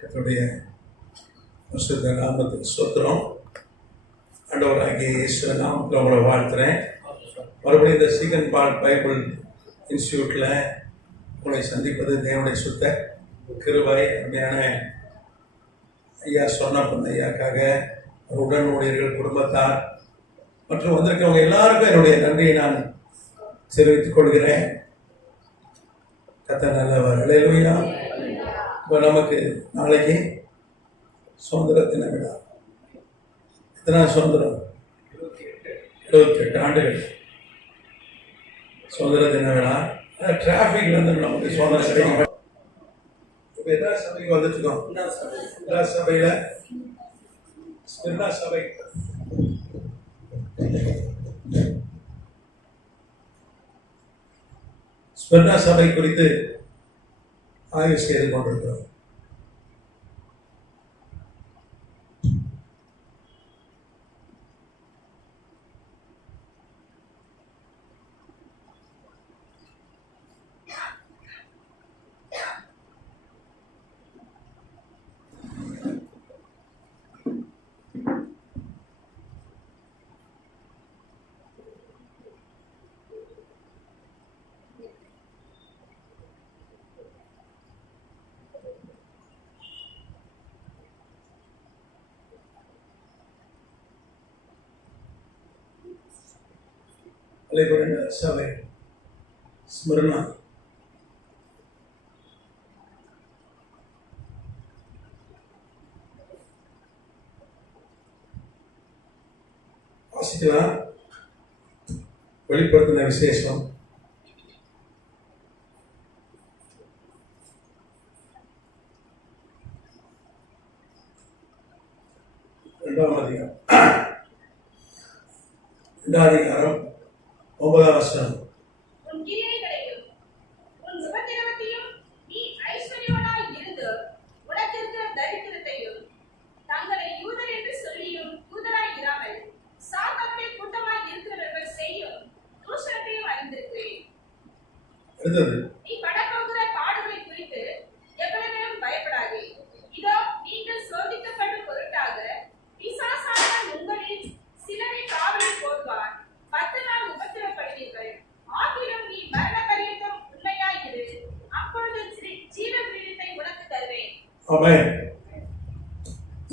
கர்த்தருடைய பரிசுத்த நாமத்துக்கு ஸ்தோத்திரம். ஆண்டவராகிய இயேசு நாமத்தில் உங்களை வாழ்த்துறேன். மறுபடியும் இந்த சீகன் பால் பைபிள் இன்ஸ்டியூட்டில் உங்களை சந்திப்பது தேவனுடைய சுத்த கிருபை. அருமையான ஐயா சொன்ன ஐயாக்காக உடன் ஊழியர்கள், குடும்பத்தார் மற்றும் வந்திருக்கிறவங்க எல்லாருக்கும் என்னுடைய நன்றியை நான் தெரிவித்துக் கொள்கிறேன். கர்த்தர் நல்லவர். அல்லேலூயா. இப்போ நமக்கு நாளைக்கு சுதந்திர தின விழா. எத்தனை சுதந்திரம்? 28 ஆண்டுகள் சுதந்திர தின விழா. டிராஃபிக்ல இருந்து நமக்கு சுதந்திரம் கிடைக்கும். இப்போ எல்லா சபைக்கு வந்துட்டு இருக்கோம். எல்லா சபையில எல்லா சபை ஸ்பெர்னா சபை குறித்து ஆய்வு செய்து கொண்டிருக்கிறோம். சபை ஸ்மரணா வாசிக்கலாம். வெளிப்படுத்தின விசேஷம் இரண்டாம் அதிகாரம் 9ஆம் வசனம்.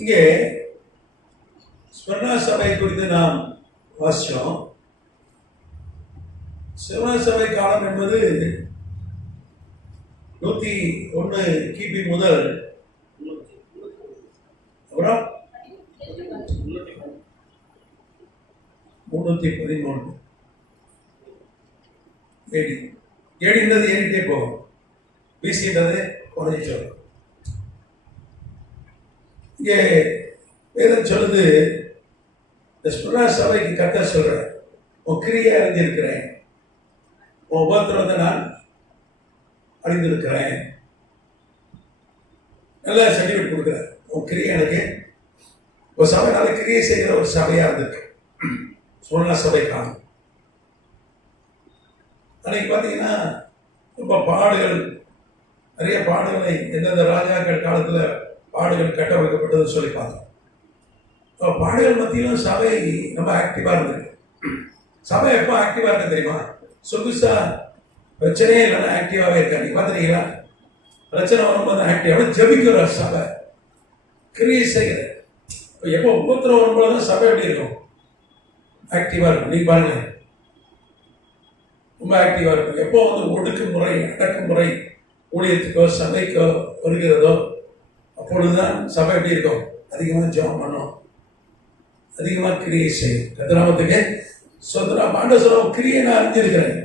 இங்கே ஸ்மரணா சபை குறித்து நாம் வாசிச்சோம். ஸ்மரணா சபை காலம் என்பது 101 கிபி முதல் அப்புறம் 313 ஏடின்றது ஏறிட்டே போகும், பிசின்றது குறைஞ்சிட்டு வரும். இங்கே வேதம் சொல்லுது, ஸ்மரணா சபைக்கு கர்த்தர் சொல்றேன், உன் கிரியை அறிந்திருக்கிறேன், உன் உபத்திரவத்தை நான் அறிந்திருக்கிறேன். நல்ல சர்டிஃபிகேட் கொடுக்குறேன். உன் கிரியை எனக்கு ஒரு சபை நல்ல கிரியை செய்கிற ஒரு சபையா இருந்திருக்கு ஸ்மரணா சபை காலம். அன்னைக்கு பார்த்தீங்கன்னா ரொம்ப பாடுகள், நிறைய பாடுகளை எந்தெந்த ராஜாக்கள் காலத்தில் பாடுகள் கட்டமைக்கப்பட்டதுன்னு சொல்லி பார்த்தோம். பாடுகள் மத்தியிலும் சபை ரொம்ப ஆக்டிவா இருந்திருக்கு. சபை எப்போ ஆக்டிவா இருக்க தெரியுமா? சொகுசா பிரச்சனையே இல்லைன்னா ஆக்டிவாவே இருக்கா. நீங்க பார்த்துருக்கீங்களா? பிரச்சனை வரும்போது ஆக்டிவா ஜபிக்கிற சபை, கிரியை செய்கிற. எப்போ உபத்திரம் வரும்போதுதான் சபை எப்படி இருக்கும்? ஆக்டிவா இருக்கும். நீங்க பாருங்க, ரொம்ப ஆக்டிவா இருக்கும். எப்போ ஒடுக்குமுறை, அடக்குமுறை ஊழியத்துக்கோ சபைக்கோ வருகிறதோ அப்பொழுதுதான் சபை எப்படி இருக்கும்? அதிகமாக ஜெபம் பண்ணும், அதிகமாக கிரியை செய்யும். கர்த்தராமத்துக்கு ஸ்தோத்திரம். ஆண்டவர் சொல்ற கிரியை நான் அறிஞ்சிருக்கிறேன்,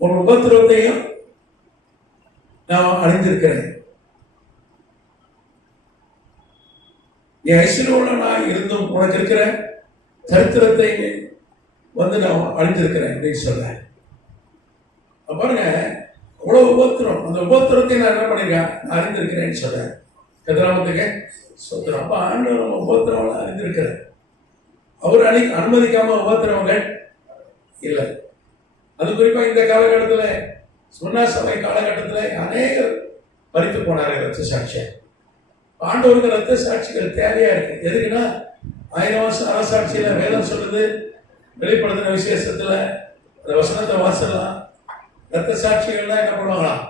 ஒரு உபத்திரவத்தையும் நான் அறிந்திருக்கிறேன். என் ஐஸ்வர்யம் நான் இருந்தும் உனக்கு இருக்கிற சரித்திரத்தை நான் அறிந்திருக்கிறேன் அப்படின்னு சொல்ல. பாருங்க, அவ்வளவு உபத்திரம். அந்த உபத்திரத்தை நான் என்ன பண்ணிருக்கேன்? அறிந்திருக்கிறேன்னு சொல்றேன். கர்த்தராமத்துக்கு ஸ்தோத்திரம். அப்ப ஆண்டவர் நம்ம உபத்திரம் அறிந்திருக்கிறார். அவர் அனுமதிக்காம உபத்திரவங்கள் இல்லை. அது குறிப்பா இந்த காலகட்டத்தில் ஸ்மரணா சபை காலகட்டத்தில் அநேகர் மரித்து போனார்கள் ரத்த சாட்சியா. ஆண்டவருக்கு ரத்த சாட்சிகள் தேவையா இருக்கு. எதுக்குன்னா 1000 வருஷம் அரசாட்சியில வேதம் சொல்லுது, வெளிப்படுத்தின விசேஷத்துல அந்த வசனத்தை வாசலாம். ரத்த சாட்சிகள்லாம் என்ன பண்ணுவாங்களாம்?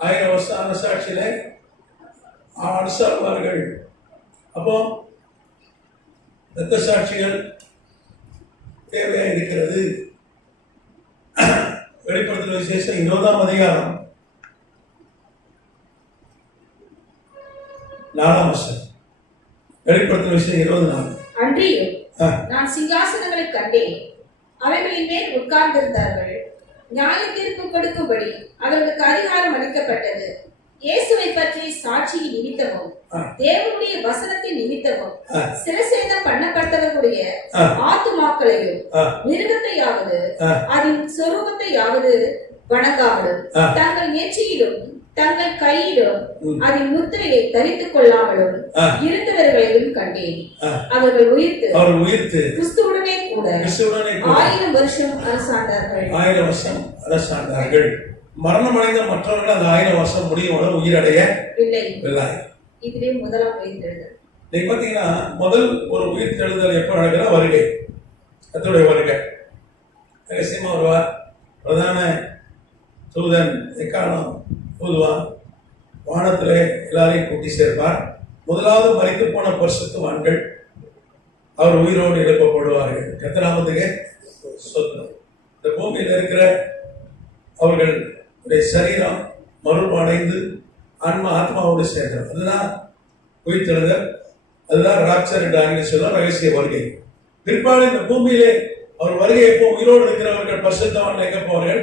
1000 வருஷம் அரசாட்சியில அரசாழ்வார்கள். அப்போ ரத்த சாட்சிகள் தேவையா இருக்கிறது. வெளிப்படுத்தின விசேஷம் 20ஆம் அதிகாரம் 4ஆம் வசனம். வெளிப்படுத்தின விஷயம் 24. அன்றியும் நான் சிங்காசனங்களை கண்டேன், அவைகளின் மேல் உட்கார்ந்திருந்தார்கள். நியாய தீர்ப்பு கொடுக்கும்படி அவர்களுக்கு அதிகாரம் அளிக்கப்பட்டது. இயேசுவை பற்றி சாட்சியின் நிமித்தமும் தேவனுடைய வசனத்தின் நிமித்தமும் சிரசேதம் பண்ணப்பட்டவர்களுடைய ஆத்துமாக்களையும் மிருகத்தையாவது அதன் சொரூபத்தையாவது வணங்காமலும் தங்கள் நெற்றியிலும் தங்கள் கையிலும் அதன் முத்திரையை தரித்துக் கொள்ளாமலும் இருந்தவர்களையும் கண்டேன். அவர்கள் உயிர்த்து கிறிஸ்துவுடனே கூட 1000 வருஷம் அரசாண்டார்கள். 1000 வருஷம் அரசாண்டார்கள். மரணம் அடைந்த மற்றவர்கள் அந்த 1000 வருஷம் முடியும் உயிரடைய இல்லை. இதுவே முதலாம் உயிர்த்தெழுதல். நீங்க பாத்தீங்கன்னா முதல் ஒரு உயிர்த்தெழுதல் எப்ப நடக்கிற வருகை, கர்த்தருடைய வருகை. ரகசியமா வருவார், பிரதான தூதன் எக்காலம் ஊதுவான், வானத்திலே எல்லாரையும் கூட்டி சேர்ப்பார். முதலாவது மரித்து போன பரிசுத்தவான்கள் அவர் உயிரோடு எழுப்பப்படுவார்கள். கர்த்தராமத்துக்கு சொந்தம். இந்த பூமியில் இருக்கிற அவர்களுடைய சரீரம் மறுபடைந்து ஆத்மாவோடு சேர்ந்தது. அதுதான் உயிர்த்தெழுதல். அதுதான் ராப்சர் என்று ஆங்கிலம் சொல்ல ரகசிய வருகை. பிற்பாடு இந்த பூமியிலே அவர் வருகை எப்போ உயிரோடு இருக்கிறவர்கள் பரிசுத்தவான்கள் எங்க போவார்கள்?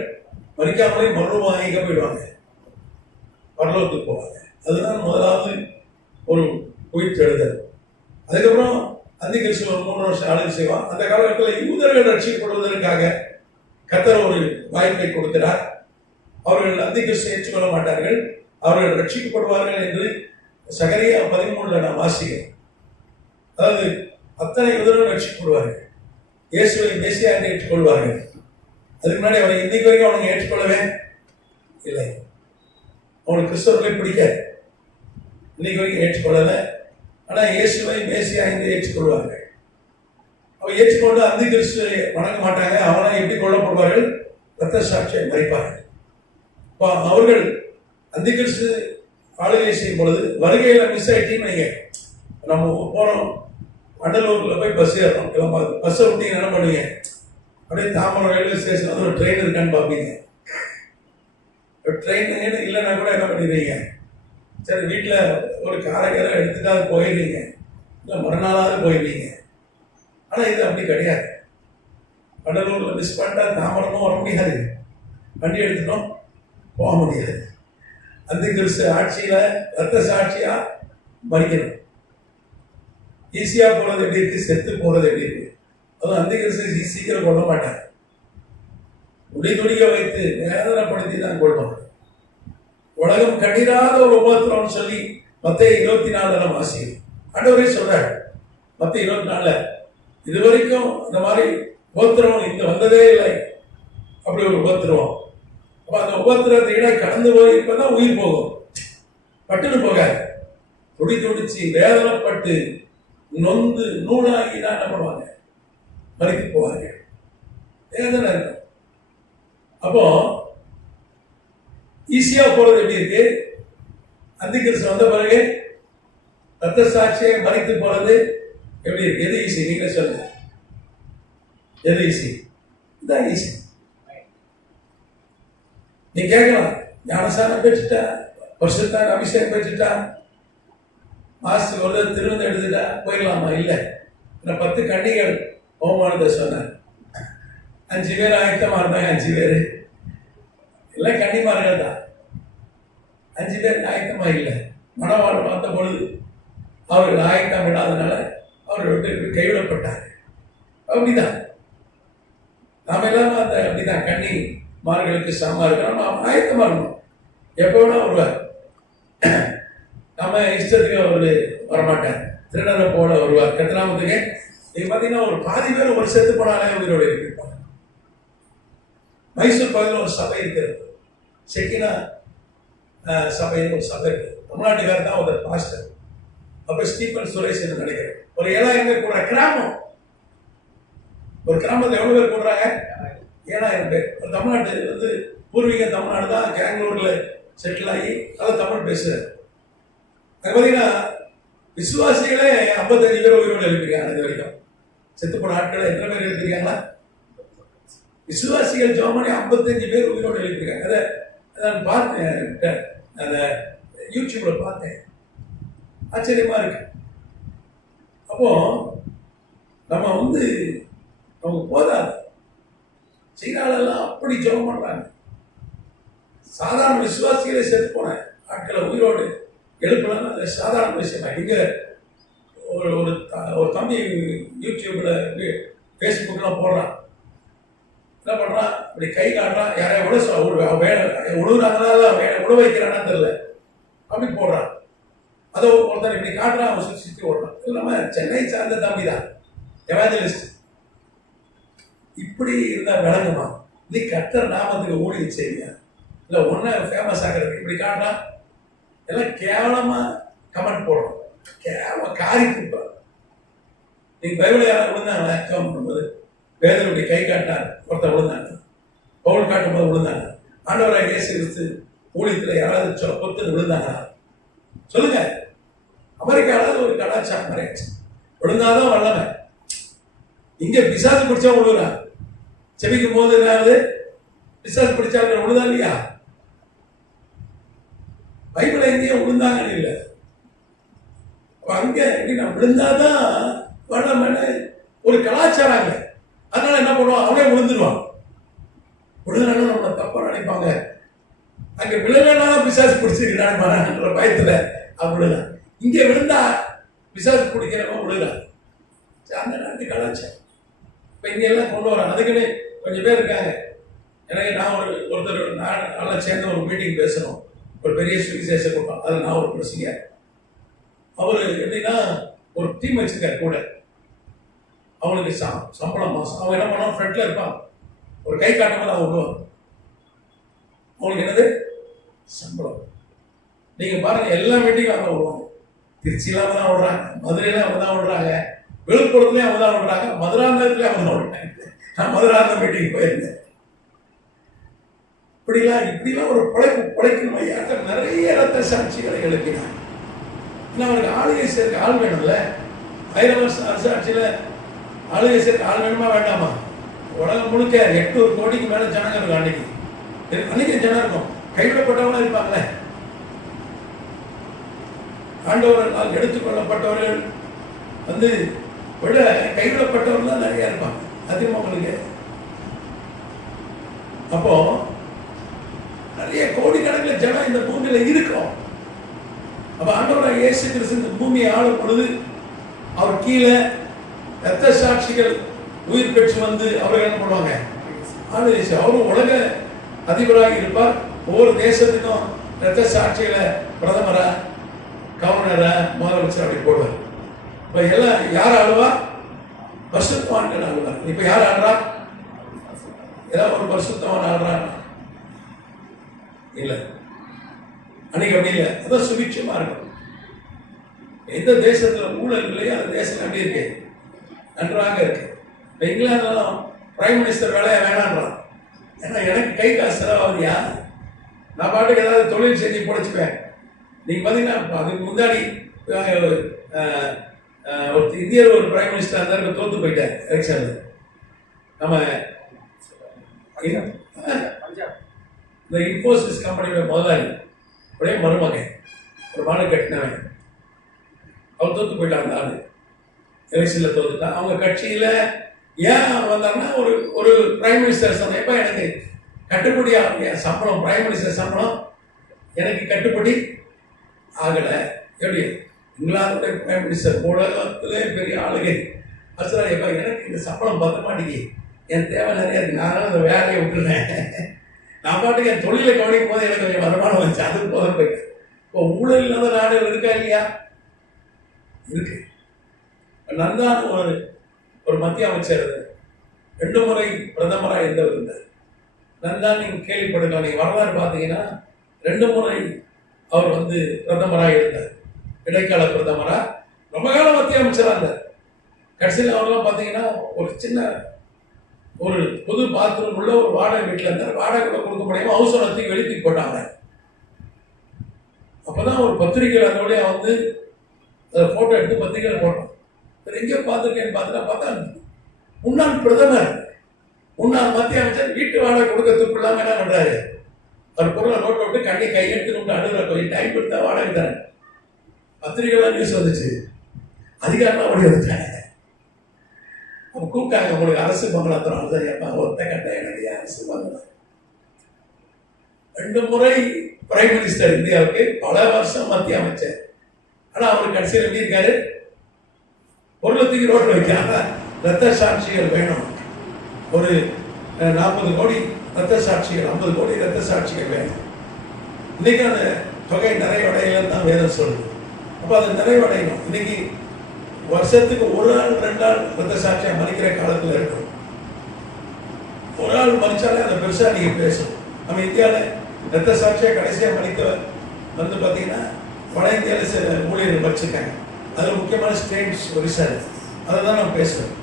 மரிக்காமலே மறுபடியும் எங்க போயிடுவாங்க? பரலோகத்துக்கு போவாங்க. அதுதான் முதலாவது ஒரு உயிர்த்தெழுதல். அதுக்கப்புறம் அந்தி கிறிஸ்து ஒரு 3 வருஷம் ஆளுகை செய்வான். அந்த காலகட்டத்தில் யூதர்கள் ரட்சிக்கப்படுவதற்காக கர்த்தர் ஒரு வாய்ப்பை கொடுக்கிறார். அவர்கள் அந்தி கிறிஸ்து ஏற்றுக்கொள்ள மாட்டார்கள், அவர்கள் ரட்சிக்கப்படுவார்கள் என்று சகரியா 13 நாம் வாசிக்கிறோம். அதாவது அத்தனை யூதர்கள் ரட்சிக்கப்படுவார்கள், இயேசுவை மேசியாக ஏற்றுக்கொள்வார்கள். அதுக்கு முன்னாடி அவரை இன்னைக்கு வரைக்கும் அவங்க ஏற்றுக்கொள்ளவே இல்லை. அவங்களுக்கு கிறிஸ்தவர்களை பிடிக்க இன்னைக்கு வரைக்கும் ஏற்றுக்கொள்ளல. ஆனா இயேசுவை மேசியா என்று ஏற்றுக்கொள்வார்கள். அவன் ஏற்றுக்கொண்டு அந்தி கிறிஸ்துவை வணங்க மாட்டாங்க. அவனை எப்படி கொல்லப்படுவார்கள்? ரத்த சாட்சியை மறிப்பார்கள். அவர்கள் அந்தி கிறிஸ்து ஆளுகை செய்யும் பொழுது வருகையில மிஸ் ஆயிட்டீங்கன்னு நீங்க, நம்ம போறோம் வண்டலூர்ல போய் பஸ் ஏறோம், பஸ்ஸை விட்டு என்ன பண்ணுவீங்க? அப்படியே தாம்பரம் ரயில்வே ஸ்டேஷன் வந்து ஒரு ட்ரெயின் இருக்கான்னு பார்ப்பீங்க. ட்ரெயின் இல்லைன்னா கூட என்ன பண்ணிடுவீங்க? சரி வீட்டில் ஒரு காரை எடுத்துட்டாவது போயிடுவீங்க, இல்லை மறுநாளாவது போயிடுவீங்க. ஆனால் இது அப்படி கிடையாது. வண்டலூரில் மிஸ் பண்ணிட்டா தாம்பரமும் வர முடியாது, வண்டி எடுத்துட்டோம் போக முடியாது. அந்தி கிறிஸ்து ஆட்சியில் ரத்த சாட்சியா மறிக்கணும். ஈஸியா போறது எப்படி இருக்கு, செத்து போறது எப்படி இருக்கு? அதுவும் அந்தி கிறிஸ்து சீக்கிரம் கொள்ள மாட்டாங்க, துடிக்க வைத்து வேதனைப்படுத்தி தான் கொள்வாங்க. உலகம் கண்ணீராத ஒரு உபத்திரம் சொல்லி மத்தேயு 24 வாசிக்கும். ஆண்டவரே சொல்றாரு மத்தேயு 24, இதுவரைக்கும் இந்த மாதிரி உபத்திரம் இங்க வந்ததே இல்லை. அப்படி ஒரு உபத்திரம். அப்ப அந்த உபத்திரத்தை இட கடந்து போய் இப்பதான் உயிர் போகும், பட்டுன்னு போகாது. துடிச்சு வேதனைப்பட்டு நொந்து நூலாகி தான் என்ன பண்ணுவாங்க? மறித்து போவாங்க. வேதனை இருக்கும். அப்போ ஈஸியா போறது எப்படி இருக்கு? அந்தி கிறிஸ்து வந்த பிறகு ரத்த சாட்சியை மறித்து போறது எப்படி இருக்கு? எது ஈஸி? நீங்க சொல்லுங்க, எது ஈஸி? இதான் ஈஸி. நீ கேட்கலாம், ஞானசானம் பெற்றுட்டா, வருஷத்தான் அபிஷேகம் பெற்றுட்டா, மாசத்துக்கு ஒரு திருவிழா எடுத்துட்டா போயிடலாமா? இல்லை. 10 கன்னிகள் அவமானத்தை சொன்னார். 5 பேர் ஆயத்தமா இருந்தாங்க. 5 பேர் எல்லாம் கன்னிமார்கள் தான். 5 பேர் ஆயத்தமா இல்லை. மணவாள பார்த்த பொழுது அவர்கள் ஆயத்தம் இல்லாதனால அவர்கள் விட்டு கைவிடப்பட்டார். அப்படிதான் நாம எல்லாம் அந்த அப்படிதான் கன்னிமார்களுக்கு சமமா இருக்கிறோம். நாம் ஆயத்தமா இருக்கணும். எப்போ வேணா வருவார். நம்ம இஷ்டத்துக்கு அவரு வரமாட்டார், திருடனை போல வருவார். கத்திராமத்துக்கு நீங்க பாத்தீங்கன்னா ஒரு பாதி பேர் ஒரு செத்து போனாலே உயிரோடு இருப்பாங்க. மைசூர் பகுதியில் ஒரு சபை இருக்கிறது, செக்கினா சபைன்னு ஒரு சபை இருக்கு. தமிழ்நாட்டுக்காரர் தான் ஒரு பாஸ்டர். அப்ப ஸ்டீபன் சுரேஷ் நினைக்கிறேன். ஒரு 7000 பேர் கூட கிராமம். ஒரு கிராமத்தில் எவ்வளவு பேர் கூடுறாங்க? 7000 பேர். ஒரு தமிழ்நாட்டு வந்து பூர்வீக தமிழ்நாடு தான். பெங்களூர்ல செட்டில் ஆகி அதை தமிழ் பேசுறாரு. அது பார்த்தீங்கன்னா விசுவாசிகளே 55 பேர் உயிரோடு எழுப்பிருக்காங்க. இது வரைக்கும் செத்து போன ஆட்களை எத்தனை பேர் எழுப்பிருக்காங்களா? விசுவாசிகள் ஜோமனி 55 பேர் உயிரோடு எழுப்பிருக்காங்க. அதை நான் பார்த்தேன், அதை யூடியூப்ல பார்த்தேன். ஆச்சரியமா இருக்கு. அப்போ நம்ம வந்து நமக்கு போதாது. சீனாலெல்லாம் அப்படி ஜெபம் பண்றாங்க. சாதாரண விசுவாசிகளே செத்து போன ஆட்களை உயிரோடு எழுப்பலாம். அது சாதாரண விஷயம். இங்க ஒரு தம்பி யூடியூப்ல ஃபேஸ்புக்லாம் போடுறான். என்ன பண்றான்? இப்படி கை காட்டுறான். யாரையும் உழுவுறாங்களா உழ வைக்கிறானா தெரியல, அப்படி போடுறான். அதை ஒருத்தர் இப்படி காட்டுறான், அவன் சுற்றி ஓடுறான். இது நம்ம சென்னை சார்ந்த தம்பி தான், எவாஞ்சலிஸ்ட். இப்படி இருந்தா விளங்குமா? நீ கர்த்தர் நாமத்துக்கு ஊழியம் செய்வியா? இல்லை ஒன்றை ஃபேமஸ் ஆகிறதுக்கு இப்படி காட்டுறான். எல்லாம் கேவலமா கமெண்ட் போடுறோம். கேவலமா காரி கொடுப்பார். நீங்க பைபிள் யாராவது விழுந்தாங்களா? எக்ஸாம் பண்ணும்போது வேதனுடைய கை காட்டினார், ஒருத்தர் விழுந்தாங்க. பவுல் காட்டும் போது விழுந்தாங்க. ஆண்டவராக இயேசு கிறிஸ்து ஊழியத்தில் யாராவது பொத்து விழுந்தாங்களா? சொல்லுங்க. அமெரிக்காவில் ஒரு கலாச்சாரம் நிறையாச்சு. விழுந்தாதான் வல்லமை. இங்க பிசாசு பிடிச்சா விழுகிறான். செபிக்கும் போது என்னாவது பிசாசு பிடிச்சாங்க விழுதா இல்லையா? பைபிள் எங்கேயும் விழுந்தாங்கன்னு இல்லை. அங்க எப்படின்னா விழுந்தாதான் வல்லமைன்னு ஒரு கலாச்சாரம் அங்க. அதனால என்ன பண்ணுவான்? அவனே விழுந்துருவான். விழுந்தாலும் நம்ம தப்பா நினைப்பாங்க. அங்க விழுந்தாலும் பிசாசு பிடிச்சிருக்கிறான்ற பயத்துல அப்படிதான். இங்க விழுந்தா பிசாசு பிடிக்கிறவங்க விழுகிறான். அந்த நாட்டு கலாச்சாரம் இப்ப இங்க எல்லாம் கொண்டு வரான். அதுக்குன்னு கொஞ்சம் பேர் இருக்காங்க. எனக்கு நான் ஒருத்தர் நல்லா சேர்ந்து ஒரு மீட்டிங் பேசணும். ஒரு பெரிய சுவிசேஷ கூட்டம். அதில் நான் ஒரு பிரசிங்க. அவரு எப்படின்னா ஒரு டீம் வச்சிருக்காரு கூட. அவனுக்கு சம்பளம் மாசம். அவன் என்ன பண்ணுவான்? ஃப்ரண்ட்ல இருப்பான். ஒரு கை காட்டும் போது அவன் விடுவான். அவனுக்கு என்னது? சம்பளம். நீங்க பாருங்க, எல்லா மீட்டிங்கும் அவங்க விடுவாங்க. திருச்சியில அவங்க தான் விடுறாங்க, மதுரையில அவங்க தான் விடுறாங்க, விழுப்புரத்துலயும் அவங்க தான் விடுறாங்க, மதுராந்தகத்துலயும் அவங்க தான் விடுறாங்க. நான் மதுராந்தகம் மீட்டிங் போயிருந்தேன். இப்படிலாம் ஒரு படைக்கணும் ஐயாட்ட நிறைய ரத்த சாட்சிகளை எழுப்பினார். அவருக்கு ஆளுகை சேர்க்க ஆள் வேணும்ல. 1000 வருஷம் அரசாட்சியில ஆளுகை சேர்க்க ஆள் வேணுமா வேண்டாமா? உலகம் முழுக்க 800 கோடிக்கு மேல ஜனங்க இருக்கும். அன்னைக்கு ஜனம் இருக்கும். கைவிடப்பட்டவங்களும் இருப்பாங்களே. ஆண்டவர்களால் எடுத்துக்கொள்ளப்பட்டவர்கள் வந்து விட கைவிடப்பட்டவர்கள் தான் நிறைய இருப்பாங்க. அதிகமாக உங்களுக்கு அப்போ நிறைய கோடிக்கணக்கில் ஜனம் இந்த பூமியில இருக்கும். அப்ப ஆண்டவராக இயேசு கிறிஸ்து இந்த பூமியை ஆளும் பொழுது அவர் கீழே ரத்த சாட்சிகள் உயிர் பெற்று வந்து அவர்கள் என்ன பண்ணுவாங்க? அவரும் உலக அதிபராக இருப்பார். ஒவ்வொரு தேசத்துக்கும் ரத்த சாட்சிகளை பிரதமரா, கவர்னரா, முதலமைச்சர் அப்படி போடுவார். இப்ப எல்லாம் யார் ஆளுவா? பரிசுத்தவான்கள் ஆளுவார். இப்ப யார் ஆடுறா? ஏதாவது ஒரு பரிசுத்தவான் ஆடுறா? இல்ல. அன்னைக்கு அப்படி இல்லை. அதான் சுபிட்சமா இருக்கும். எந்த தேசத்துல ஊழல் இல்லையோ அந்த தேசம் அப்படி இருக்கு, நன்றாக இருக்கு. இப்ப இங்கிலாந்துலாம் பிரைம் மினிஸ்டர் வேலையை வேணான்றான். ஏன்னா எனக்கு கை காசு செலவாகுதியா? நான் பாட்டுக்கு ஏதாவது தொழில் செஞ்சு பொழைச்சுப்பேன். நீங்க பாத்தீங்கன்னா அதுக்கு முன்னாடி ஒரு இந்தியர் ஒரு பிரைம் மினிஸ்டர் அந்த தோத்து போயிட்டார் எலெக்ஷன்ல. நம்ம இந்த இன்ஃபோசிஸ் கம்பெனியோட முதலாளி அப்படியே மருமகன் ஒரு மாடு கட்டினவன், அவர் தோத்து போயிட்டான். அந்த ஆளு எலெக்ஷன்ல தோத்துட்டான். அவங்க கட்சியில ஏன் வந்தாங்கன்னா ஒரு பிரைம் மினிஸ்டர் சொன்னப்ப எனக்கு கட்டுப்படி ஆகும் சம்பளம், பிரைம் மினிஸ்டர் சம்பளம் எனக்கு கட்டுப்படி ஆகல. எப்படி? இங்கிலாந்துடைய பிரைம் மினிஸ்டர் உலகத்திலே பெரிய ஆளுகை அசுரா, எப்ப எனக்கு இந்த சம்பளம் பத்த மாட்டேங்கி, என் தேவை நிறைய இருக்கு, நான் அந்த வேலையை விட்டுருந்தேன். நான் பாட்டுக்கு என் தொழிலை கவனிக்கும் போது எனக்கு கொஞ்சம் வருமானம் வந்துச்சு, அதுக்கு போக போயிட்டேன். இப்போ ஊழல் இல்லாத நாடுகள் இருக்கா இல்லையா? இருக்கு. நன்தான் ஒரு மத்திய அமைச்சர் 2 முறை பிரதமராக இருந்தவர் இருந்தார். நன்தான் நீங்க கேள்விப்படுக்கலாம். நீங்க வரலாறு பார்த்தீங்கன்னா 2 முறை அவர் வந்து பிரதமராக இருந்தார், இடைக்கால பிரதமரா ரொம்ப காலம் மத்திய அமைச்சராக இருந்தார். கடைசியில் அவரெல்லாம் பார்த்தீங்கன்னா ஒரு சின்ன ஒரு பொது பாத்ரூம் உள்ள ஒரு வாடகை வீட்டில் இருந்தார். வாடகை கூட கொடுக்க முடியாமல் அவசரத்துக்கு வெளியே போட்டாங்க. அப்போதான் ஒரு பத்திரிகையில் அதோடய வந்து அதை ஃபோட்டோ எடுத்து பத்திரிகையில் போட்டோம். எங்கேயோ பார்த்துருக்கேன்னு பார்த்தா முன்னாள் பிரதமர், முன்னாள் மத்திய அமைச்சர் வீட்டு வாடகை கொடுக்கறதுக்குள்ளாம என்ன பண்றாரு, அவர் பொருளை நோட்டை விட்டு கண்ணி கையெழுத்து அழுகிற கொஞ்சம் டைம் கொடுத்தா வாடகை தரேன். பத்திரிகைலாம் நியூஸ் வந்துச்சு, அதிகாரம்லாம் ஓடி வந்துட்டாங்க. அவங்க கூப்பிட்டாங்க, உங்களுக்கு அரசு பங்களா தரோம். சரியாப்பா, ஒருத்த கட்ட எனக்கு அரசு பங்களா. 2 முறை பிரைம் மினிஸ்டர் இந்தியாவுக்கு, பல வருஷம் மத்திய அமைச்சர். ஆனா அவர் கடைசியில் எப்படி இருக்காரு, பொருளத்துக்கு ரோட்டு வைக்கிறாங்க. ரத்த சாட்சிகள் வேணும், ஒரு 40 கோடி ரத்த சாட்சிகள், 50 கோடி ரத்த சாட்சிகள் வேணும். இன்னைக்கு அந்த தொகை நிறைவடையலன்னு தான் வேதம் சொல்லுது. அப்போ அது நிறைவடையணும். இன்னைக்கு வருஷத்துக்கு 1 ஆள் 2 ஆள் ரத்த சாட்சியா மறிக்கிற காலத்தில் இருக்கும். 1 ஆள் மறிச்சாலே அதை பெருசா நீங்க பேசணும். நம்ம இந்தியாவில் ரத்த சாட்சியா கடைசியா மறிக்க வந்து பார்த்தீங்கன்னா வட இந்தியாவில் சில ஊழியர்கள் மறிச்சிருக்காங்க. அதில் முக்கியமான ஸ்டேட்ஸ் ஒரிசா, அதை தான் நம்ம பேசுறோம்.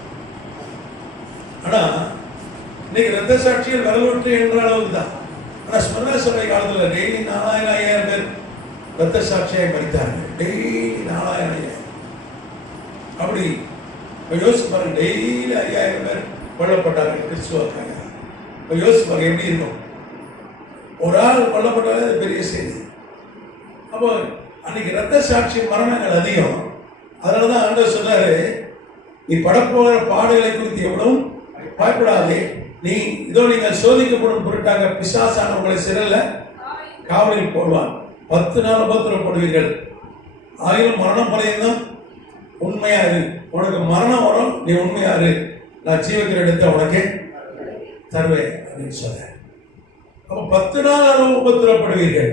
ஆனா இன்னைக்கு ரத்த சாட்சிகள் வரலாற்று என்ற அளவுக்கு தான். ஆனா ஸ்மரண சபை காலத்தில் டெய்லி 4000-5000 பேர் ரத்த சாட்சியாக மறித்தார்கள். டெய்லி 4000-5000. அப்படி யோசிச்சு பாருங்க, டெய்லி 5000 பேர் கொல்லப்பட்டார்கள் கிறிஸ்துவக்காக. யோசிச்சு பாருங்க எப்படி இருக்கும். ஒரு ஆள் கொல்லப்பட்டாலே அது பெரிய செய்தி. அப்போ அன்னைக்கு ரத்த சாட்சி மரணங்கள் அதிகம். அதனாலதான் ஆண்டவர் சொன்னாரு, நீ படப்போகிற பாடுகளை குறித்து எவ்வளவும் பயப்படாதே. நீங்கள் சோதிக்கப்படும் பொருட்டாக பிசாசான உங்களை சிறையில் காவலில் போடுவான். 10 நாள் உபத்திரப்படுவீர்கள். ஆயிரம் மரணம் பரையும் உண்மையா இரு. உனக்கு மரணம் வரும், நீ உண்மையா இரு, நான் ஜீவக்கிற இடத்தை உனக்கே தருவேன் அப்படின்னு சொல்றேன். அப்ப 10 நாள் உபத்திரப்படுவீர்கள்.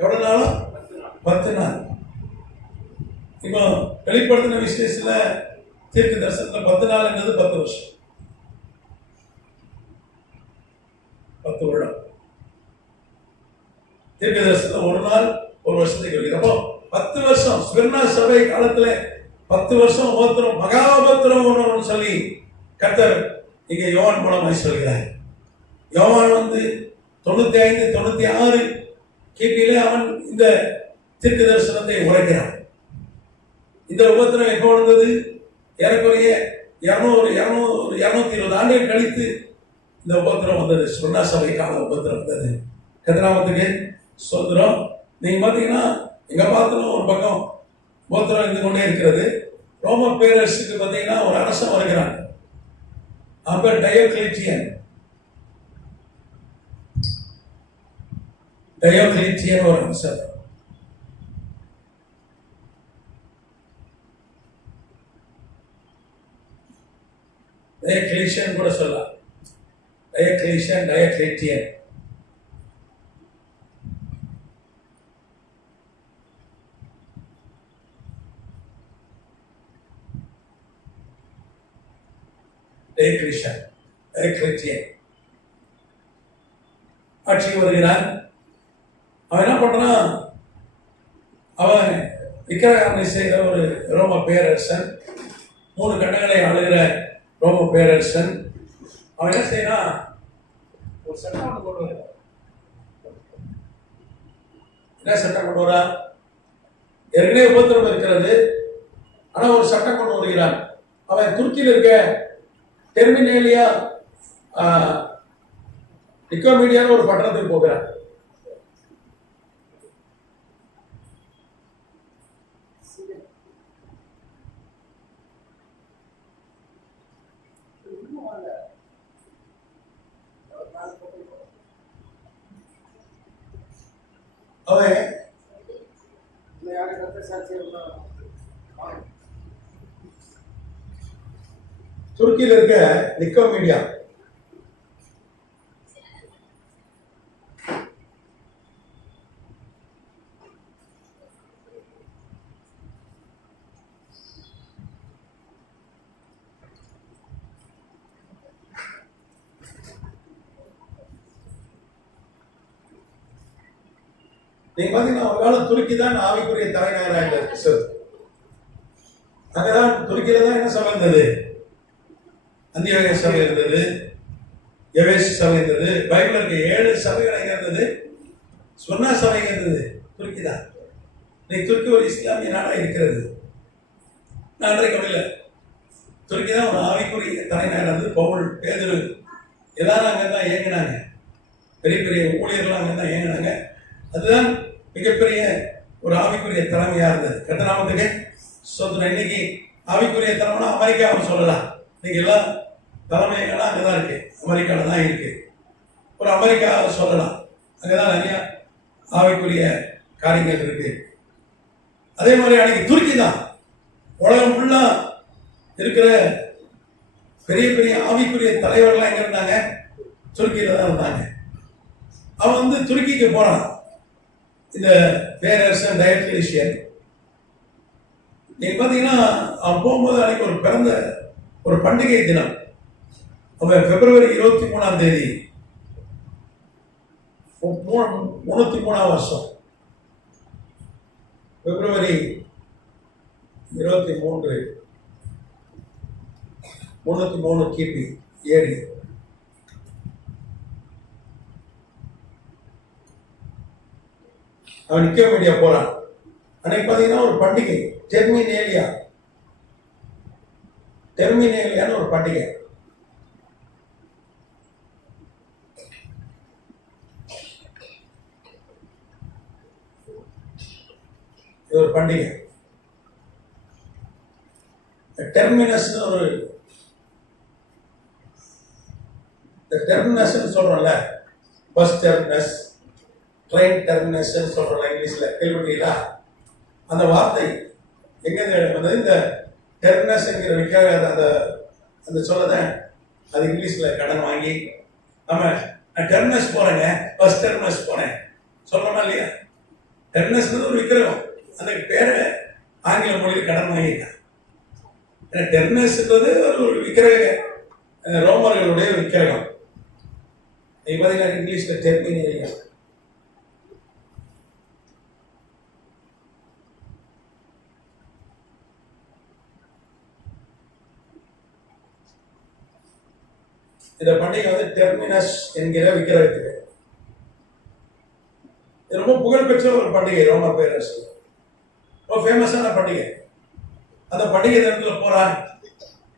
எவ்வளவு நாளும்? 10 நாள். இப்போ வெளிப்படுத்தின விசேஷத்துல தீர்க்க தரிசனத்துல 10 நாள் என்பது 10 வருஷம், 10 வருடம். தீர்க்க தரிசனத்துல 1 நாள் 1 வருஷத்துக்கு வருகிறது. அப்போ 10 வருஷம் ஸ்மிர்னா சபை காலத்துல 10 வருஷம் உபத்திரம், மகா உபத்திரம் சொல்லி கர்த்தர் இங்க யோவான் மூலமாய் சொல்கிறார். யோவான் வந்து 95, 96 கிபியிலே அவன் இந்த தீர்க்க தரிசனத்தை உரைக்கிறான். இந்த உபத்திரம் எப்போ வந்தது? ஏறக்குறைய 220 ஆண்டுகள் கழித்து இந்த உபத்திரம் வந்தது. ஸ்மிர்னா சபை கால உபத்திரம் வந்தது. கதிராமத்துக்கு சொல்கிறோம். நீங்க பாத்தீங்கன்னா எங்க பார்த்தாலும் ஒரு பக்கம் உபத்திரம் இருந்து கொண்டே இருக்கிறது. ரோம பேரரசுக்கு பாத்தீங்கன்னா ஒரு அரசன் வருகிறான். அப்ப டயோக்ளீட்டியன் ஒரு அரசர். டயோக்ளீஷியன் கூட சொல்லலாம். டயோக்ளீட்டியன். ஆட்சிக்கு வருகிறான். அவன் என்ன பண்றான்? அவன் விக்கிரகாரனை செய்த ஒரு ரோம பேரரசன், 3 கண்டங்களை ஆளுகிற ரோம பேரரசன். அவன் என்ன செய்யறான்? ஒரு சட்டம் கொண்டு வருகிறான். என்ன சட்டம் கொண்டு வரா? ஏற்கனவே உபத்திரம் இருக்கிறது, ஆனா ஒரு சட்டம் கொண்டு வருகிறான். அவன் துருக்கியில் இருக்க டெர்மினேலியா நிக்கோமீடியான ஒரு பட்டணத்துக்கு போகிறான். அவன் துருக்கியில் இருக்க நிக்கோமீடியா நீங்க பாத்தீங்கன்னா ஒரு காலம் துருக்கி தான் ஆவிக்குரிய தலைநகராக இருந்தது கிறிஸ்தவத்துக்கு. அங்கதான் துருக்கியில தான் என்ன சபை இருந்தது? அந்தியோகிய சபை இருந்தது, எபேசு சபை இருந்தது. பைபிள் இருக்க 7 சபைகள் எங்க இருந்தது? சொன்னா சபை எங்க இருந்தது? துருக்கி தான். இன்னைக்கு துருக்கி ஒரு இஸ்லாமிய நாடா இருக்கிறது. நான் அன்றைக்கு முடியல, துருக்கி தான் ஒரு ஆவிக்குரிய தலைநகர் வந்து பவுல், பேதுரு எல்லாரும் அங்கதான் இயங்கினாங்க. பெரிய பெரிய ஊழியர்கள் அங்கதான் இயங்கினாங்க. அதுதான் மிகப்பெரிய ஒரு ஆவிக்குரிய தலைமையா இருந்தது. கர்த்தநாமத்துக்கு ஸ்தோத்திரம். இன்னைக்கு ஆவிக்குரிய தலைமைனா அமெரிக்காவை சொல்லலாம். இன்னைக்கு எல்லாம் தலைமைகள்லாம் அங்கதான் இருக்கு, அமெரிக்காவில் தான் இருக்கு. ஒரு அமெரிக்காவை சொல்லலாம், அங்கதான் நிறைய ஆவிக்குரிய காரியங்கள் இருக்கு. அதே மாதிரி அன்னைக்கு துருக்கி தான் உலகம் ஃபுல்லா இருக்கிற பெரிய பெரிய ஆவிக்குரிய தலைவர்கள்லாம் எங்க இருந்தாங்க? துருக்கியில தான் இருந்தாங்க. அவன் வந்து துருக்கிக்கு போறான், இந்த பேரரசன் டயக்லீசியன். நீங்க பாத்தீங்கன்னா அவன் போகும்போது அன்னைக்கு ஒரு பிறந்த ஒரு பண்டிகை தினம். அவன் பிப்ரவரி 23ஆம் தேதி 303ஆம் வருஷம், பிப்ரவரி 23 303 கிபி ஏடி. அவன் நிக்க வேண்டிய போறான். அன்னைக்கு பாத்தீங்கன்னா ஒரு பண்டிகை, டெர்மினேலியான்னு ஒரு பண்டிகை. இது ஒரு பண்டிகை. டெர்மினஸ் ஒரு டெர்மினஸ் சொல்றோம்ல, பஸ் டெர்மினஸ், ட்ரெயின் டெர்மினஸ் சொல்றோம்ல இங்கிலீஷ்ல, கேள்விப்பட்டீங்களா? அந்த வார்த்தை எங்க வந்து இந்த டெர்மினஸ் என்கிற விற்காத அந்த அந்த சொல்லதான் அது இங்கிலீஷ்ல கடன் வாங்கி நம்ம நான் டெர்மினஸ் போறேங்க, பஸ் டெர்மினஸ் போனேன் சொல்றோமா இல்லையா? டெர்மினஸ் ஒரு விக்கிரகம், அந்த பேரை ஆங்கில மொழியில் கடன் வாங்கிட்டான். டெர்மினஸ்ன்றது ஒரு விக்கிரக, ரோமர்களுடைய விக்கிரகம். நீங்க பாத்தீங்கன்னா இங்கிலீஷ்ல டெர்மினேலியா. இந்த பண்டிகை வந்து டெர்மினஸ் என்கிற விக்கிரகத்துக்கு ரொம்ப புகழ்பெற்ற ஒரு பண்டிகை. ரோம பேரரசு ரொம்ப ஃபேமஸான பண்டிகை. அந்த பண்டிகை தினத்துல போறான்,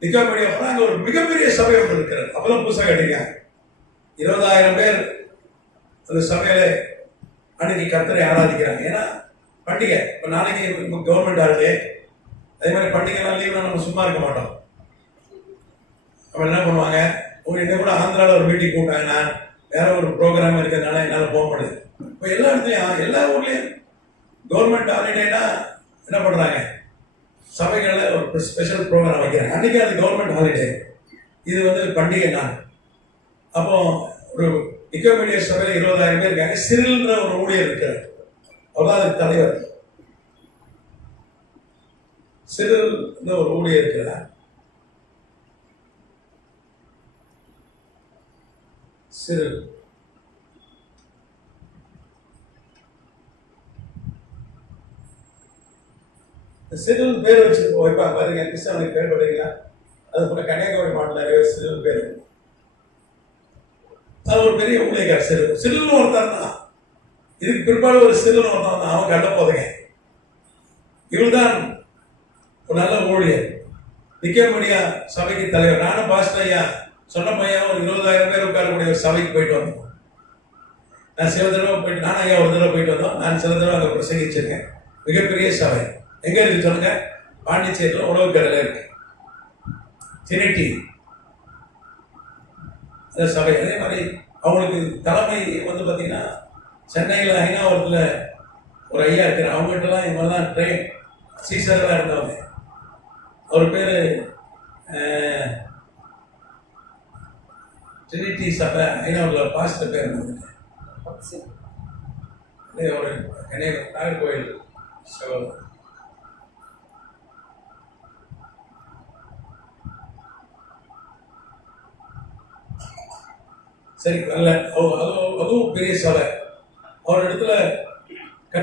நிக்கோமேடியா போறான். அங்க ஒரு மிகப்பெரிய சபை ஒன்று இருக்கிறது. அப்பெல்லாம் புதுசாக கட்டிங்க 20,000 பேர் அந்த சபையில அன்னைக்கு கர்த்தரை ஆராதிக்கிறாங்க. ஏன்னா பண்டிகை. இப்போ நாளைக்கு கவர்மெண்ட் ஹாலிடே, அதே மாதிரி பண்டிகைலாம் லீவ்னா நம்ம சும்மா இருக்க மாட்டோம். நம்ம என்ன பண்ணுவாங்க, உங்களுக்கு கூட ஆந்திராவில் ஒரு மீட்டிங் கூப்பிட்டாங்க, நான் வேற ஒரு ப்ரோக்ராம் இருக்கிறதுனால என்னால் போக முடியுது. இப்போ எல்லா இடத்துலையும் எல்லா ஊர்லேயும் கவர்மெண்ட் ஹாலிடேனா என்ன பண்ணுறாங்க, சபைகளில் ஒரு ஸ்பெஷல் ப்ரோக்ராம் வைக்கிறாங்க. அன்றைக்கி அது கவர்மெண்ட் ஹாலிடே, இது வந்து பண்டிகை நாள். அப்போ ஒரு நிக்கோமேடியா சபையில் 20,000 பேர் இருக்காங்க. சிறில்ன்ற ஒரு ஊழியர் இருக்கார், அவர்தான் அதுக்கு தலைவர். சிறில்ன்ற ஒரு ஊழியர் இருக்கிறார். சிறில் சிறில் பேர் வச்சு வைப்பாங்க பாருங்க. கிறிஸ்தவனுக்கு பேர் படுறீங்களா? அது போல கன்னியாகுமரி மாவட்டம் நிறைய சிறில் பேர். அது ஒரு பெரிய ஊழியக்கார் சிறில். சிறில்னு ஒருத்தர் தான். இதுக்கு பிற்பாடு ஒரு சிறில் ஒருத்தன் தான், அவன் கண்ட போதுங்க. இவர் தான் ஒரு நல்ல ஊழியர், நிக்கோமேடியா சபைக்கு தலைவர். நானும் பாஸ்டர் ஐயா சொன்ன பையன் ஒரு 20,000 பேர் உட்காரக்கூடிய ஒரு சபைக்கு போயிட்டு வந்தோம். நான் சில தடவை போயிட்டு, நானும் ஐயா ஒரு தடவை போயிட்டு வந்தோம். நான் சில தடவை அங்கே பிரசங்கிச்சிருக்கேன். மிகப்பெரிய சபை. எங்க இருக்கு சொல்லுங்க? பாண்டிச்சேரியில் உணவுக்கடையில் இருக்கு, சினிட்டி அந்த சபை. அதே மாதிரி அவங்களுக்கு தலைமை வந்து பார்த்தீங்கன்னா சென்னையில் ஐநாவரத்தில் ஒரு ஐயா இருக்கிற, அவங்ககிட்டலாம் இவங்கெல்லாம் ட்ரெயின் சீசரெல்லாம் இருந்தவங்க. அவர் பேர் ட்ரினிட்டி சபை ஐநாவூரில் பாஸ்டர் பேர் ஒரு கன்னியாகுமரி நாகர்கோவில் சகோதரர். சரி, நல்ல அதுவும் பெரிய சபை. அவர் இடத்துல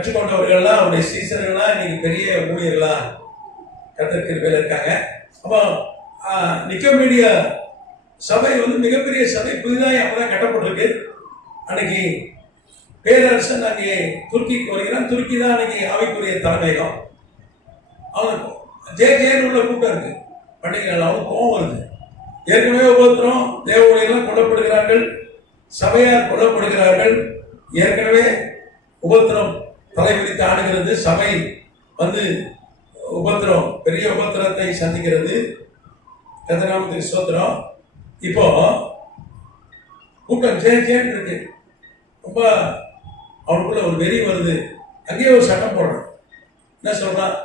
கற்றுக்கொண்டவர்கள்லாம் அவருடைய சீசர்கள்லாம் இன்னைக்கு பெரிய ஊழியர்களா கர்த்தருக்கு பேர் இருக்காங்க. அப்போ நிக்கோமேடியா சபை வந்து மிகப்பெரிய சபை, புதிதாக அப்பதான் கட்டப்பட்டிருக்கு. அன்னைக்கு பேரரசன் அங்கே துருக்கிக்கு வருகிறான். துருக்கி தான் அன்னைக்கு ஆவிக்குரிய தலைமையகம். அவனுக்கு ஜேன்னு உள்ள கூட்டம் இருக்கு பண்டிகைகள். அவனுக்கு கோபம் வருது. ஏற்கனவே உபத்திரம், தேவ ஊழியர்கள் கொல்லப்படுகிறார்கள், சபையார் கொல்லப்படுகிறார்கள். ஏற்கனவே உபத்திரம் தலைவிரித்து ஆடுகிறது. சபை வந்து உபத்திரம், பெரிய உபத்திரத்தை சந்திக்கிறது. கர்த்தருக்கு ஸ்தோத்திரம். இப்போ கூட்டம் ஜேன்னு இருக்கு. ரொம்ப அவனுக்குள்ள ஒரு வெறி வருது. அங்கேயே ஒரு சட்டம் போடுறான். என்ன சொல்றான்?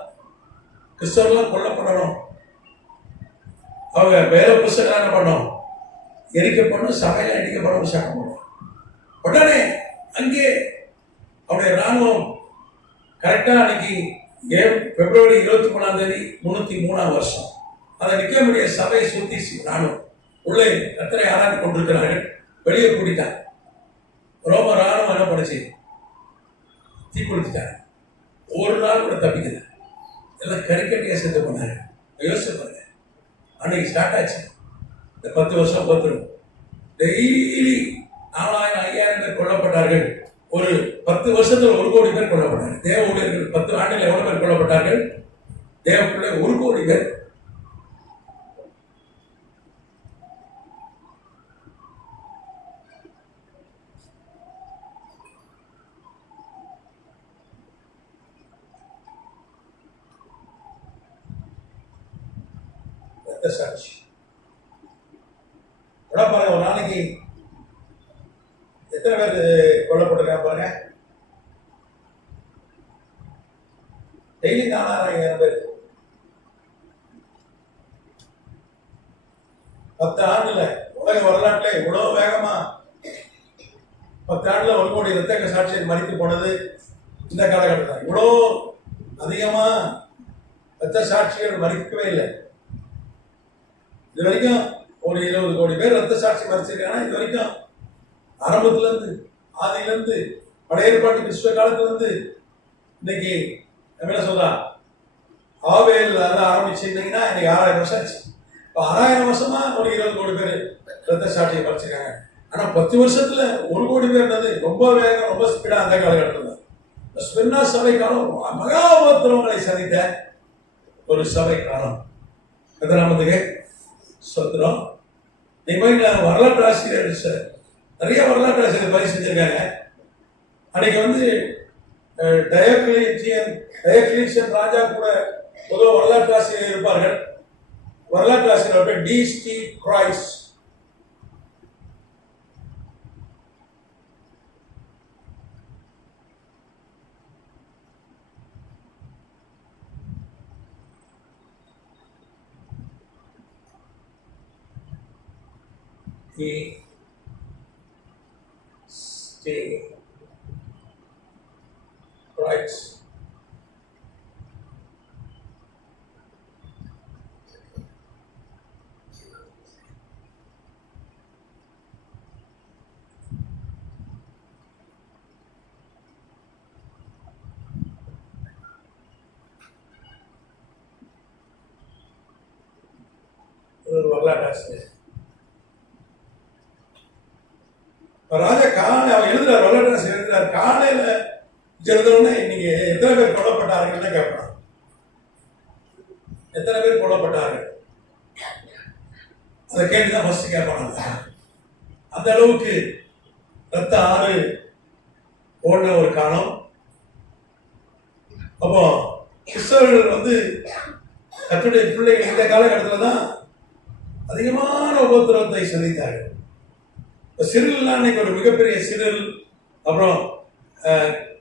கிறிஸ்தவர்கள்லாம் கொல்லப்படணும், அவங்க வேற புஸ்தகம் என்ன பண்ணும், எரிக்கப்படணும், சபையில அடிக்கப்படணும் சட்டம் போடுறான். உடனே அங்கே அவருடைய ராணுவம் கரெக்டா அன்னைக்கு பிப்ரவரி 23 303 வருஷம் அதை நிக்க முடிய சபையை சுத்தி ராணுவம் உள்ளே கர்த்தரை ஆராய்ந்து கொண்டிருக்கிறார்கள். வெளியே கூட்டிட்டாங்க. ரோம ராணுவம் என்ன பண்ணுச்சு? தீக்குளித்தாங்க. ஒரு நாள் கூட தப்பிக்கல. எல்லாம் கறிக்கட்டியா செத்து பண்ணாரு. யோசிச்சு பாருங்க. அன்னைக்கு ஸ்டார்ட் ஆச்சு. இந்த 10 வருஷம் போத்துரும். டெய்லி 4000 5000 பேர் கொல்லப்பட்டார்கள். ஒரு 10 வருஷத்துல 1 கோடி பேர் கொல்லப்பட்டார்கள். தேவ ஊழியர்கள் 10 ஆண்டுகள் எவ்வளவு பேர் கொல்லப்பட்டார்கள்? தேவ பிள்ளை 1 கோடி பேர். சாட்சி பாருங்க. ஒரு நாளைக்கு எத்தனை பேர் கொல்லப்பட்டிருக்காங்க பாருங்க. டெய்லி 4000 பேர். 10 ஆண்டுல உலக வரலாற்றுல இவ்வளவு வேகமா 10 ஆண்டுல 1 கோடி இரத்த சாட்சியர் மறித்து போனது இந்த காலகட்டத்தில் தான். இவ்வளோ அதிகமா இரத்த சாட்சிகள் மறிக்கவே இல்லை. இது வரைக்கும் ஒரு 20 கோடி பேர் ரத்த சாட்சி மறிச்சிருக்காங்க. இது வரைக்கும் ஆரம்பத்துல இருந்து, ஆதியில இருந்து, பழைய ஏற்பாட்டு கிறிஸ்துவ காலத்துல இருந்து இன்னைக்கு என்ன சொல்றா, ஆவேல் ஆரம்பிச்சிருந்தீங்கன்னா இன்னைக்கு 6000 வருஷம் ஆச்சு. இப்போ 6000 வருஷமா ஒரு 20 கோடி பேர் ரத்த சாட்சியை மறிச்சிருக்காங்க. ஆனா 10 வருஷத்துல 1 கோடி பேர்ன்றது ரொம்ப வேகம், ரொம்ப ஸ்பீடா அந்த காலகட்டத்தில் தான். ஸ்பின்னா சபை காலம் மகா உபத்திரவங்களை சந்தித்த ஒரு சபை காலம். கர்த்தருக்கு ஸ்தோத்திரம். நீங்க வரலாற்று ஆசிரியர் நிறைய வரலாற்று ஆசிரியர் பதிவு செஞ்சிருக்காங்க. அன்னைக்கு வந்து டயக்ளீசியன் ராஜா கூட பொதுவாக வரலாற்று ஆசிரியர் இருப்பார்கள். வரலாற்று ஆசிரியர் டி.டி. கிரைஸ். Christ. வரலாற்று ராஜா காலை அவன் எழுதுறார். வரலாற்று எழுதுறார். காலையில எழுதுறோம்னா இன்னைக்கு எத்தனை பேர் கொல்லப்பட்டார்கள் தான் கேட்பான். எத்தனை பேர் கொல்லப்பட்டார்கள் அதை கேட்டுதான் ஃபர்ஸ்ட் கேட்பாங்க. அந்த அளவுக்கு ரத்த ஆறு ஓடின ஒரு காலம். அப்போ கிறிஸ்தவர்கள் வந்து கர்த்தருடைய பிள்ளைகள் இந்த காலகட்டத்தில் தான் அதிகமான உபத்திரவத்தை சந்தித்தார்கள். சிறில்லாம் இன்னைக்கு ஒரு மிகப்பெரிய சிறில், அப்புறம்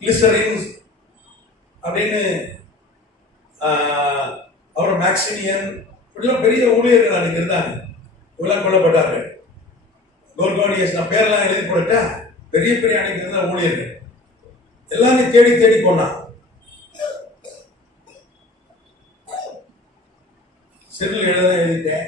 கிளிசரின்ஸ் அப்படின்னு, அப்புறம் மேக்சிமியன், இப்படிலாம் பெரிய ஊழியர்கள் அன்னைக்கு இருந்தாங்க. இவெல்லாம் கொல்லப்பட்டார்கள். கோர்கோனியஸ், நான் பேரெல்லாம் எழுதி போட்டா பெரிய பெரிய அன்னைக்கு இருந்த ஊழியர்கள் எல்லாமே தேடி தேடி கொண்டான். சிறில் எழுதிட்டேன்.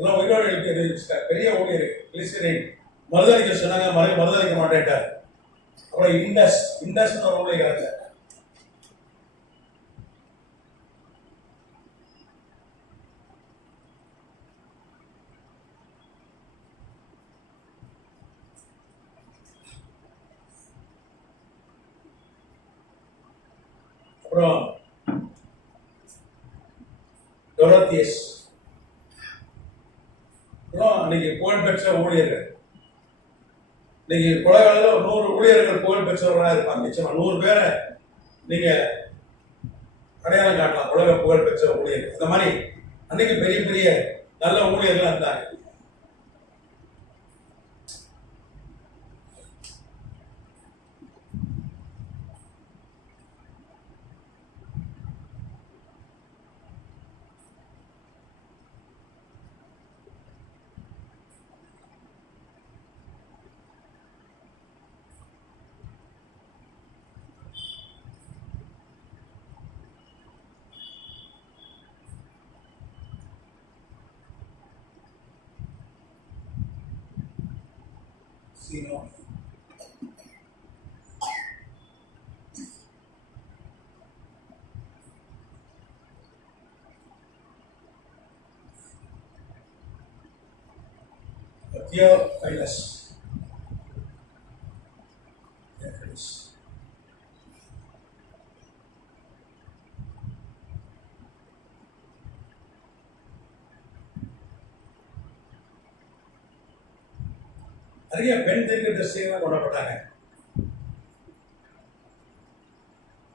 இதெல்லாம் உயிரோடு எழுப்பி பெரிய ஊழியர் கிளிசரின் மறுதளிக்க சொன்னாங்க, மறுதளிக்க மாட்டேன்ட்டார். அப்புறம் இண்டஸ் ஒரு ஊழியர். அப்புறம் டொரத்தியஸ் இன்னைக்கு புகழ்பெற்ற ஊழியர்கள். இன்னைக்கு உலகளவில் 100 ஊழியர்கள் புகழ்பெற்றவர்களாக இருப்பாங்க. நிச்சயமா 100 பேரை நீங்க அடையாளம் காட்டலாம், உலக புகழ்பெற்ற ஊழியர்கள். அந்த மாதிரி அன்னைக்கு பெரிய பெரிய நல்ல ஊழியர்கள் இருந்தாங்க. சீனோ Theophilus. நிறைய பெண் தீர்க்கதரிசிகள் கொல்லப்பட்டாங்க.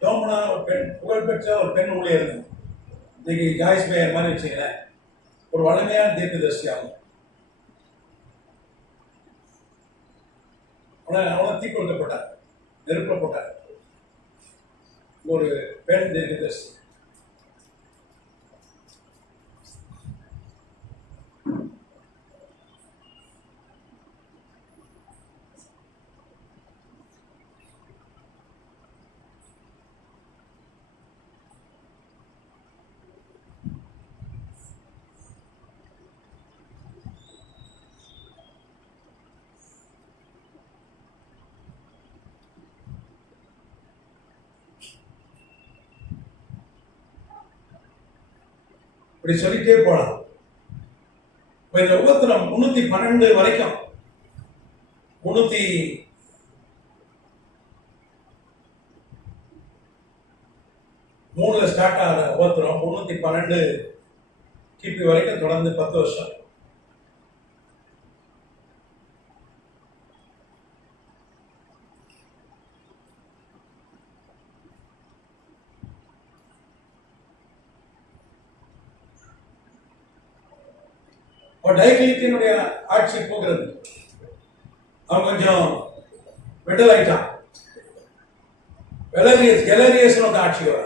டோம்னா ஒரு பெண், புகழ்பெற்ற ஒரு பெண் ஊழியர். இன்னைக்கு ஜாய்ஸ் மேயர் மாதிரி வச்சுங்களேன், ஒரு வலிமையான தீர்க்கதரிசி ஆகும். அவனை தீ கொடுக்கப்பட்டார், நெருப்பில் போட்டார். ஒரு பெண் தீர்க்கதரிசி. இப்படி சொல்லிட்டே போலாம். இந்த உபத்திரம் 312 வரைக்கும், 303 ஸ்டார்ட் ஆகிற உபத்திரம் 312 கிபி வரைக்கும் தொடர்ந்து 10 வருஷம். டைக்லீத்தியனுடைய ஆட்சி போகிறது. அவன் கொஞ்சம் விடல் ஆயிட்டான். கெலரியஸ் ஆட்சி வர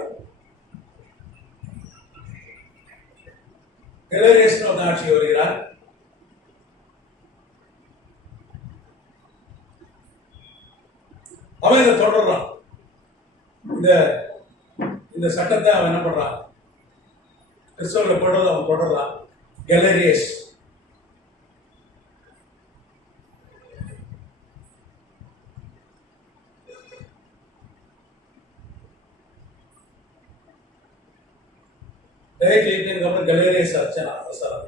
ஆட்சி வருகிறார். அவன் இதை தொடர்றான். இந்த சட்டத்தை அவன் என்ன பண்றான், கிறிஸ்தவர்களை போடுறது அவன் தொடர்றான். கெலரியஸ் டைக்லீத்தியனுக்கு அப்புறம் கெலரியஸ் ஆச்சுன்னா அவசரம்.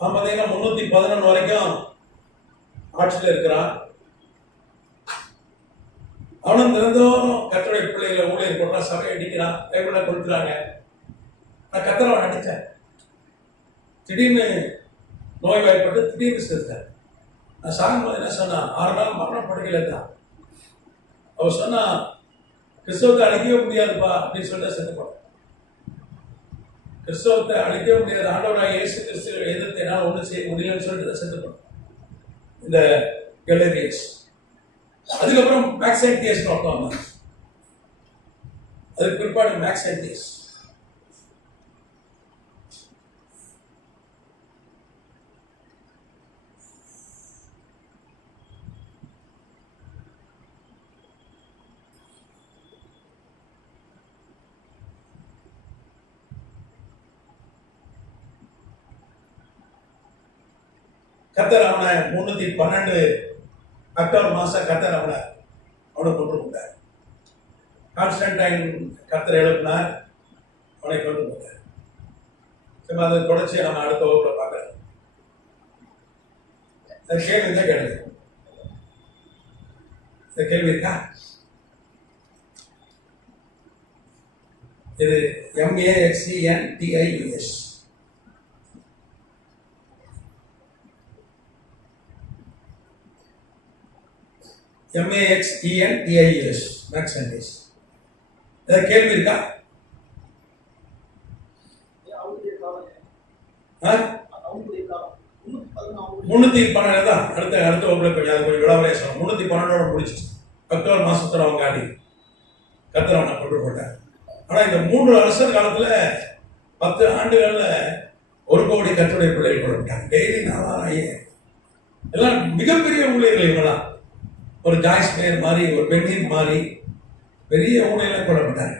அவன் பார்த்தீங்கன்னா 311 வரைக்கும் ஆட்சியில் இருக்கிறான். அவனும் தினந்தோறும் கர்த்தருடைய பிள்ளைகளை ஊழியர் போடுறான், சபை அடிக்கிறான், கைவிட கொடுக்குறாங்க. நான் கர்த்தரை அடித்தேன். திடீர்னு நோய் வாய்ப்பட்டு திடீர்னு செலுத்தேன். நான் சாகும்போது என்ன சொன்னான், 6 நாள் மரணப்படுகையில் இருந்தான். அவர் சொன்னா, கிறிஸ்தவத்தை அழிக்கவே முடியாதுப்பா அப்படின்னு சொல்லிட்டு செத்துப்போம். கிறிஸ்தவத்தை அழிக்கவே முடியாது, ஆண்டவராக இயேசு கிறிஸ்துவ எதிர்த்து என்னால் ஒன்றும் செய்ய முடியலன்னு சொல்லிட்டு செத்துப்போம் இந்த கெலரியஸ். அதுக்கப்புறம் மேக்ஸைன்டியஸ் ஒருத்தன் வந்தான். அதுக்கு பிற்பாடு மேக்ஸைன்டியஸ். கத்தர் அவனை 312 அக்டோபர் மாசம் கத்தர் அவனை கொண்டு போட்டார். கான்ஸ்டன்டைன் கத்தர் எழுப்பினார், அவனை கொண்டு போட்டார். சரி, அதை தொடர்ச்சி நம்ம அடுத்த வகுப்புல பார்க்கலாம். கேள்வி தான் கேள்வி. கேள்வி இருக்கா? இது MAXENTIUS. MAXENTIUS மேக்ஸன்டிஸ். ஏதாவது கேள்வி இருக்கா? முன்னூத்தி 12 தான் அடுத்த வகுப்புல கொஞ்சம் விளவரையா சொல்லணும். 312 முடிச்சிச்சு. அக்டோபர் மாசத்துல அவங்க ஆடி கத்தர் அவனை கொண்டு போட்டார். ஆனா இந்த 3 அரசர் காலத்துல 10 ஆண்டுகள்ல 1 கோடி கர்த்தருடைய பிள்ளைகள் கொள்ளப்பட்டாங்க. டெய்லி 4000 எல்லாம் மிகப்பெரிய ஊழியர்கள். இவங்கெல்லாம் ஒரு ஜாய்ஸ் மேயர் மாதிரி, ஒரு பெண்ணின் மாதிரி பெரிய ஊழியர்கள் கொள்ளப்பட்டாங்க.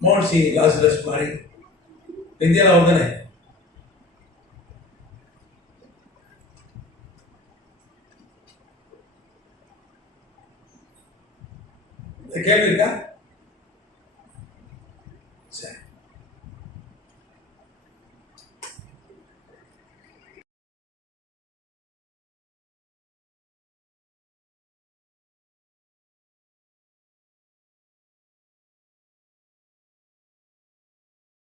மோன்சி லாசரஸ் மாதிரி இந்தியாவில் வந்தனே. கேள்வி இருக்கா?